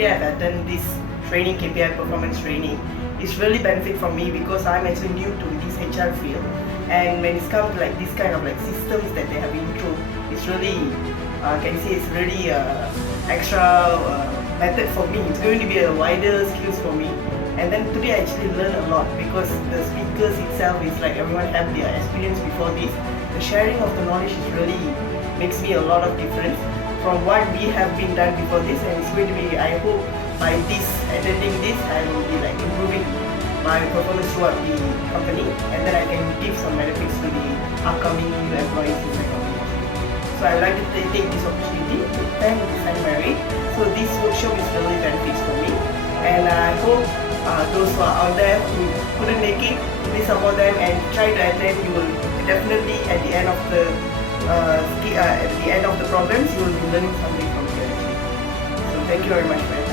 today I've attended this training, KPI performance training. It's really benefit for me because I'm actually new to this HR field, and when it's come to like this kind of like systems that they have intro, it's really can say it's really extra method for me. It's going to be a wider skills for me. And then today I actually learned a lot because the speakers itself is like everyone have their experience before this. The sharing of the knowledge is really makes me a lot of difference from what we have been done before this, and it's going to be, I hope by this attending this I will be like improving my performance throughout the company, and then I can give some benefits to the upcoming new employees in my company. So I would like to take this opportunity to thank Design Mary. So this workshop is really benefits for me, and I hope those who are out there who couldn't make it, please support them and try to attend. You will definitely at the end of the programs, you will be learning something from here. So thank you very much, man.